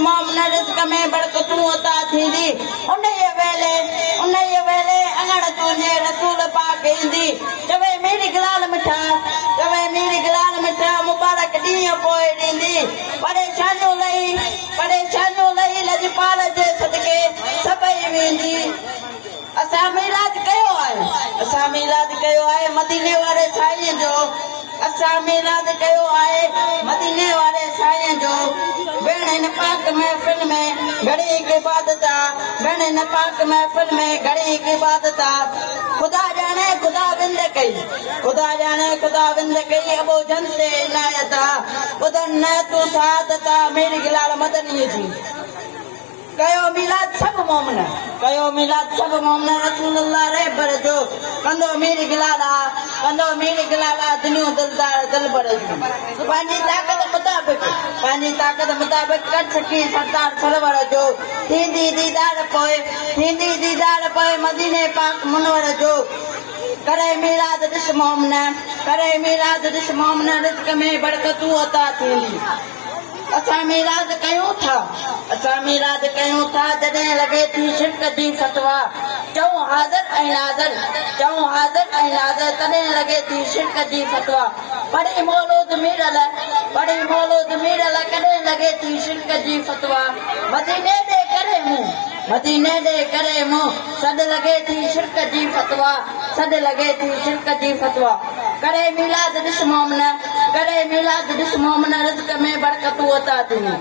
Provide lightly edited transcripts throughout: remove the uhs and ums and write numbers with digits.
मोमन रिज़्क़ में बरकतूं अता थींदी। उन वेले अङण तुंहिंजे रसूल पाक ईंदी। चवे मेरी गिलाल मिठा, चवे मेरी गिलाल मिठा, मुबारक ॾींहं पोइ ॾींदी। परेशानियूं लही लजपाल जे सदके सभई वेंदी। असां मीलाद कयो आहे मदीने वारे साईं जो। असां मीलाद कयो आहे मदीने वारे साईं जो। भेण हिन पाक महफ़िल में घड़ी इबादत आहे, भेण हिन पाक महफ़िल में घड़ी इबादत आहे। ख़ुदा ॼाणे ख़ुदा विंद कई, ख़ुदा ॼाणे ख़ुदा विंद कई। अबो जन ते इनायत आहे, ॿुधन न तूं सआदत आहे मेरी गिलाल मदनीअ जी। कयो मीलाद सभु मोमिन, कयो मीलाद सभु मोमिन रसूलुल्लाह रहबर जो। कंदो मीरी गिलाल आहे, कंदो मीरी गिलाल आहे दुनिया दिलदार दिलबर जी। पंहिंजी ताक़त मुताबिक़ कर सकी सरदार सरवर जो। थींदी दीदार पोइ मदीने पाक मुनवर जो। करे मीलाद ॾिस मोमिन, करे मीलाद ॾिस मोमिन, रिज़्क़ में बरकतूं अता थींदी। असां मीलाद कयूं था जॾहिं लॻे थी शिरक जी फतवा। चऊं हाज़िर ऐं नाज़िर तॾहिं लॻे थी शिरक जी फतवा। पढ़ी मौलूद मीरल कॾहिं लॻे थी शिरक जी फतवा। मदीने ॾे करे मूं सॾ लॻे थी शिरक जी फतवा, करे मीलाद ॾिस मोमिन, रिज़्क़ में बरकतूं अता थींदी।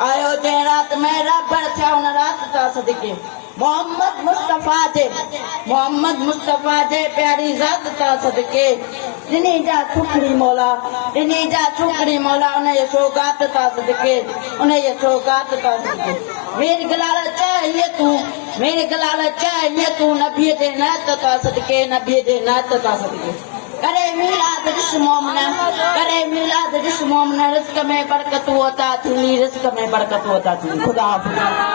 आयो जंहिं रात में राबर थिया उन रात था सदके। मोहम्मद मुस्तफ़ा जे प्यारी ज़ात था सदके। ॾिनी जा छुकड़ी मौला उन जे सौगात था सदके। मेरी गिलाल चाहिए तूं नबीअ जे नात था सदके। करे मीलाद ॾिस मोमिन, रिज़्क़ में बरकतूं अता थींदी। ख़ुदा हाफ़िज़।